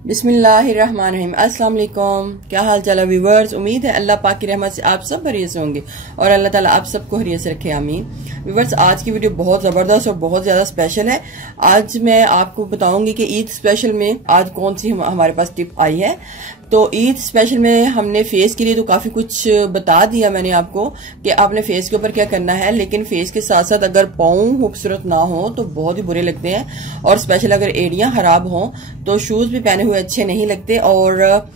बिस्मिल्लाहिर्रहमानिर्रहीम। अस्सलाम वालेकुम। क्या हाल चाल है व्यूवर्स। उम्मीद है अल्लाह पाक की रहमत से आप सब खैरियत से होंगे और अल्लाह ताला आप सबको खैरियत से रखे, आमीन। व्यूवर्स, आज की वीडियो बहुत ज़बरदस्त और बहुत ज़्यादा स्पेशल है। आज मैं आपको बताऊंगी कि ईद स्पेशल में आज कौन सी हमारे पास टिप आई है। तो ईद स्पेशल में हमने फेस के लिए तो काफ़ी कुछ बता दिया मैंने आपको कि आपने फेस के ऊपर क्या करना है, लेकिन फेस के साथ साथ अगर पाँव खूबसूरत ना हो तो बहुत ही बुरे लगते हैं, और स्पेशल अगर एड़ियाँ खराब हों तो शूज़ भी पहने हुए अच्छे नहीं लगते और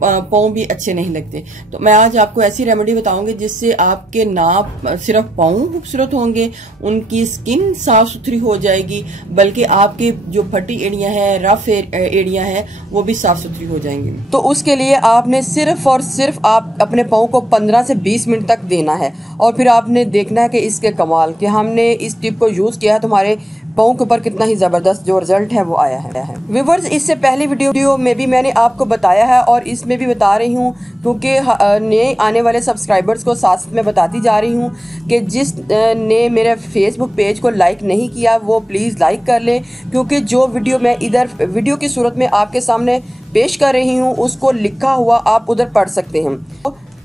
पाँव भी अच्छे नहीं लगते। तो मैं आज आपको ऐसी रेमेडी बताऊंगी जिससे आपके ना सिर्फ पाँव खूबसूरत होंगे, उनकी स्किन साफ सुथरी हो जाएगी, बल्कि आपकी जो फटी एड़ियाँ हैं, रफ एड़ियाँ हैं, वो भी साफ सुथरी हो जाएंगी। तो उसके लिए आपने सिर्फ और सिर्फ आप अपने पाँव को 15 से 20 मिनट तक देना है, और फिर आपने देखना है कि इसके कमाल कि हमने इस टिप को यूज़ किया है, तुम्हारे पाँव के ऊपर कितना ही ज़बरदस्त जो रिजल्ट है वो आया है। व्यूअर्स, इससे पहले वीडियो में भी मैंने आपको बताया है और इसमें भी बता रही हूँ, क्योंकि नए आने वाले सब्सक्राइबर्स को साथ में बताती जा रही हूँ कि जिस ने मेरे फेसबुक पेज को लाइक नहीं किया वो प्लीज़ लाइक कर लें, क्योंकि जो वीडियो मैं इधर वीडियो की सूरत में आपके सामने पेश कर रही हूँ उसको लिखा हुआ आप उधर पढ़ सकते हैं,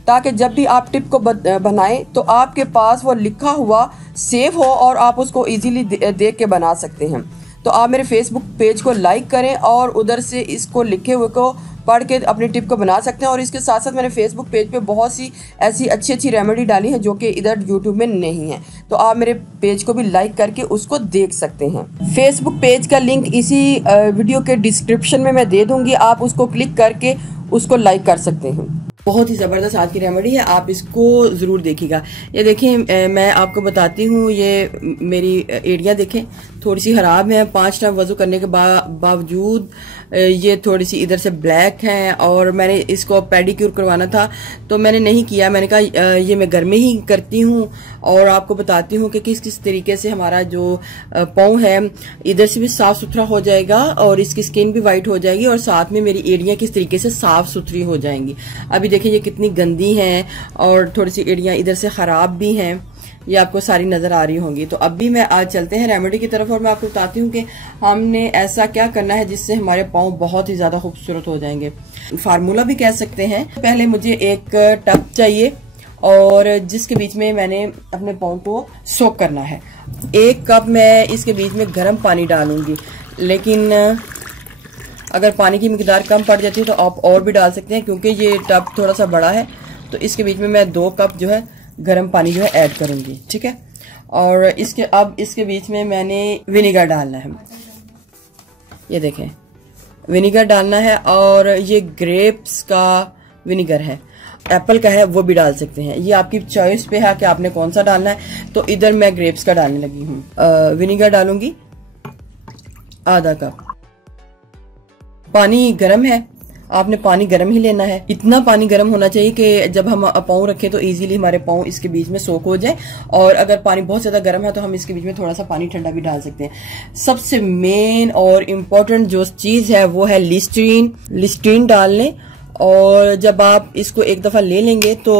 ताकि जब भी आप टिप को बनाएं तो आपके पास वो लिखा हुआ सेव हो और आप उसको इजीली देख के बना सकते हैं। तो आप मेरे फेसबुक पेज को लाइक करें और उधर से इसको लिखे हुए को पढ़ के अपनी टिप को बना सकते हैं। और इसके साथ साथ मैंने फेसबुक पेज पे बहुत सी ऐसी अच्छी अच्छी रेमेडी डाली है जो कि इधर यूट्यूब में नहीं है, तो आप मेरे पेज को भी लाइक करके उसको देख सकते हैं। फेसबुक पेज का लिंक इसी वीडियो के डिस्क्रिप्शन में मैं दे दूँगी, आप उसको क्लिक करके उसको लाइक कर सकते हैं। बहुत ही ज़बरदस्त आज की रेमेडी है, आप इसको ज़रूर देखिएगा। ये देखें, मैं आपको बताती हूँ, ये मेरी एड़ियाँ देखें थोड़ी सी ख़राब है, 5 टाइम वज़ू करने के बावजूद ये थोड़ी सी इधर से ब्लैक हैं, और मैंने इसको पेडिक्योर करवाना था तो मैंने नहीं किया। मैंने कहा ये मैं घर में ही करती हूँ और आपको बताती हूँ कि किस किस तरीके से हमारा जो पाँव है इधर से भी साफ़ सुथरा हो जाएगा और इसकी स्किन भी वाइट हो जाएगी, और साथ में मेरी एड़ियाँ किस तरीके से साफ़ सुथरी हो जाएंगी। अभी देखिए ये कितनी गंदी हैं और थोड़ी सी एड़ियाँ इधर से ख़राब भी हैं, ये आपको सारी नज़र आ रही होंगी। तो अभी मैं आज चलते हैं रेमेडी की तरफ और मैं आपको बताती हूँ कि हमने ऐसा क्या करना है जिससे हमारे पाँव बहुत ही ज़्यादा खूबसूरत हो जाएंगे। फार्मूला भी कह सकते हैं। पहले मुझे एक टब चाहिए और जिसके बीच में मैंने अपने पाँव को सोक करना है। 1 कप मैं इसके बीच में गर्म पानी डालूंगी, लेकिन अगर पानी की मिकदार कम पड़ जाती है तो आप और भी डाल सकते हैं, क्योंकि ये टब थोड़ा सा बड़ा है। तो इसके बीच में मैं 2 कप जो है गर्म पानी जो है ऐड करूंगी, ठीक है। और इसके बीच में मैंने विनेगर डालना है। ये देखें, विनेगर डालना है, और ये ग्रेप्स का विनेगर है, एप्पल का है वो भी डाल सकते हैं, ये आपकी चॉइस पे है कि आपने कौन सा डालना है। तो इधर मैं ग्रेप्स का डालने लगी हूँ। विनेगर डालूंगी आधा कप। पानी गर्म है, आपने पानी गर्म ही लेना है। इतना पानी गर्म होना चाहिए कि जब हम पाँव रखें तो इजीली हमारे पाँव इसके बीच में सोक हो जाए, और अगर पानी बहुत ज्यादा गर्म है तो हम इसके बीच में थोड़ा सा पानी ठंडा भी डाल सकते हैं। सबसे मेन और इम्पोर्टेंट जो चीज है वो है लिस्ट्रीन डाल लें, और जब आप इसको एक दफा ले लेंगे तो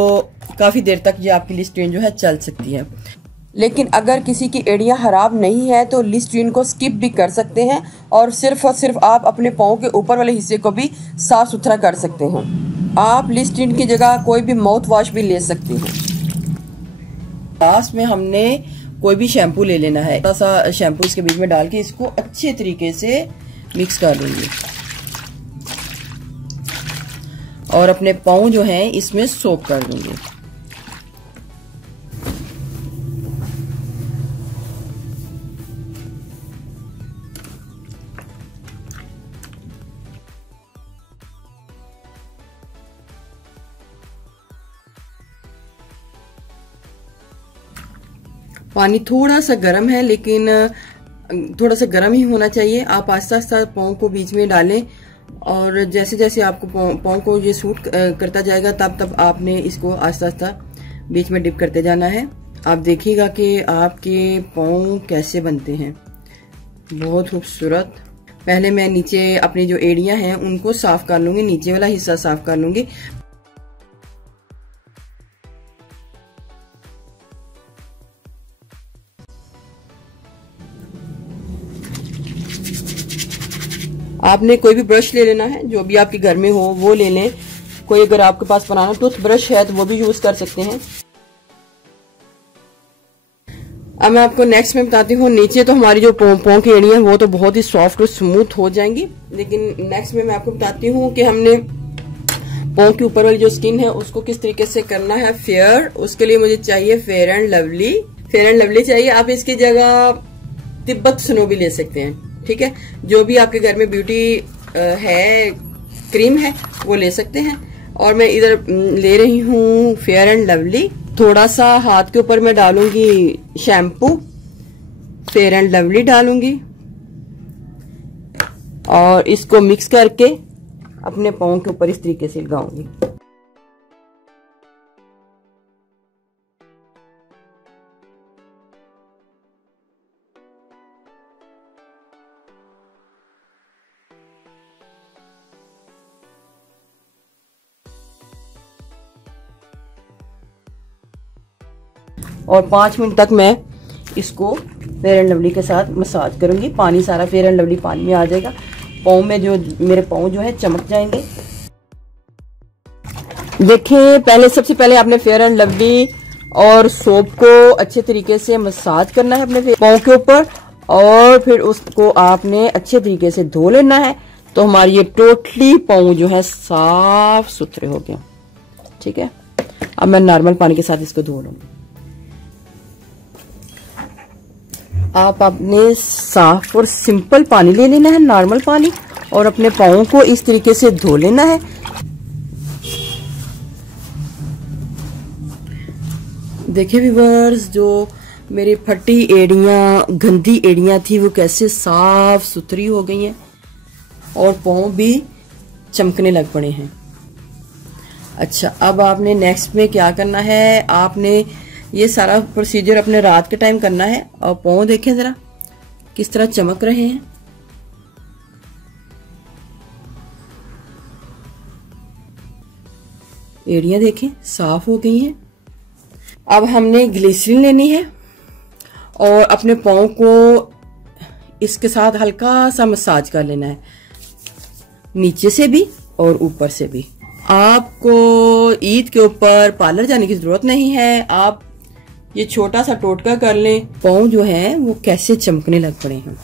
काफी देर तक ये आपकी लिस्ट्रीन जो है चल सकती है। लेकिन अगर किसी की एड़ियाँ खराब नहीं है तो लिस्ट्रीन को स्किप भी कर सकते हैं और सिर्फ आप अपने पाँव के ऊपर वाले हिस्से को भी साफ सुथरा कर सकते हैं। आप लिस्ट्रीन की जगह कोई भी माउथ वॉश भी ले सकते हैं। लास्ट में हमने कोई भी शैम्पू ले लेना है, थोड़ा सा शैम्पू इसके बीच में डाल के इसको अच्छे तरीके से मिक्स कर लेंगे और अपने पाँव जो हैं इसमें सोक कर देंगे। पानी थोड़ा सा गर्म है, लेकिन थोड़ा सा गर्म ही होना चाहिए। आप आस्ता आस्ता पाँव को बीच में डालें, और जैसे जैसे आपको पाँव को ये सूट करता जाएगा तब आपने इसको आस्ता आस्ता बीच में डिप करते जाना है। आप देखिएगा कि आपके पाँव कैसे बनते हैं, बहुत खूबसूरत। पहले मैं नीचे अपनी जो एड़ियाँ हैं उनको साफ कर लूंगी, नीचे वाला हिस्सा साफ कर लूंगी। आपने कोई भी ब्रश ले लेना है, जो भी आपके घर में हो वो ले लें। कोई अगर आपके पास पुराना टूथ ब्रश है तो वो भी यूज कर सकते हैं। अब मैं आपको नेक्स्ट में बताती हूँ। नीचे तो हमारी जो पाँव की एड़ियां वो तो बहुत ही सॉफ्ट और स्मूथ हो जाएंगी, लेकिन नेक्स्ट में मैं आपको बताती हूँ कि हमने पाँव के ऊपर वाली जो स्किन है उसको किस तरीके से करना है फेयर। उसके लिए मुझे चाहिए fair and lovely. Fair and lovely चाहिए। आप इसकी जगह तिब्बत स्नो भी ले सकते हैं, ठीक है। जो भी आपके घर में ब्यूटी है क्रीम है वो ले सकते हैं। और मैं इधर ले रही हूँ फेयर एंड लवली। थोड़ा सा हाथ के ऊपर मैं डालूंगी शैम्पू, फेयर एंड लवली डालूंगी और इसको मिक्स करके अपने पाँव के ऊपर इस तरीके से लगाऊंगी। और 5 मिनट तक मैं इसको फेयर एंड लवली के साथ मसाज करूंगी। पानी सारा फेयर एंड लवली पानी में आ जाएगा। पाँव में जो मेरे पाँव जो है चमक जाएंगे। देखिए, सबसे पहले आपने फेयर एंड लवली और सोप को अच्छे तरीके से मसाज करना है अपने पाँव के ऊपर और फिर उसको आपने अच्छे तरीके से धो लेना है। तो हमारी ये टोटली पाँव जो है साफ सुथरे हो गए, ठीक है। अब मैं नॉर्मल पानी के साथ इसको धो लूंगी। आप अपने साफ और सिंपल पानी ले लेना है, नॉर्मल पानी, और अपने पाँव को इस तरीके से धो लेना है। देखिए व्यूअर्स, जो मेरी फटी एड़ियां, गंदी एड़ियां थी वो कैसे साफ सुथरी हो गई हैं और पाँव भी चमकने लग पड़े हैं। अच्छा, अब आपने नेक्स्ट में क्या करना है, आपने ये सारा प्रोसीजर अपने रात के टाइम करना है। और पाँव देखें जरा किस तरह चमक रहे हैं। एड़ियां देखें साफ हो गई हैं। अब हमने ग्लिसरीन लेनी है और अपने पाँव को इसके साथ हल्का सा मसाज कर लेना है, नीचे से भी और ऊपर से भी। आपको ईद के ऊपर पार्लर जाने की जरूरत नहीं है, आप ये छोटा सा टोटका कर लें। पाँव जो है वो कैसे चमकने लग पड़े हैं।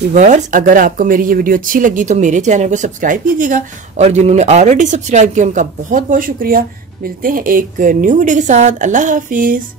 व्यूअर्स, अगर आपको मेरी ये वीडियो अच्छी लगी तो मेरे चैनल को सब्सक्राइब कीजिएगा और जिन्होंने ऑलरेडी सब्सक्राइब किया उनका बहुत बहुत शुक्रिया। मिलते हैं एक न्यू वीडियो के साथ। अल्लाह हाफिज।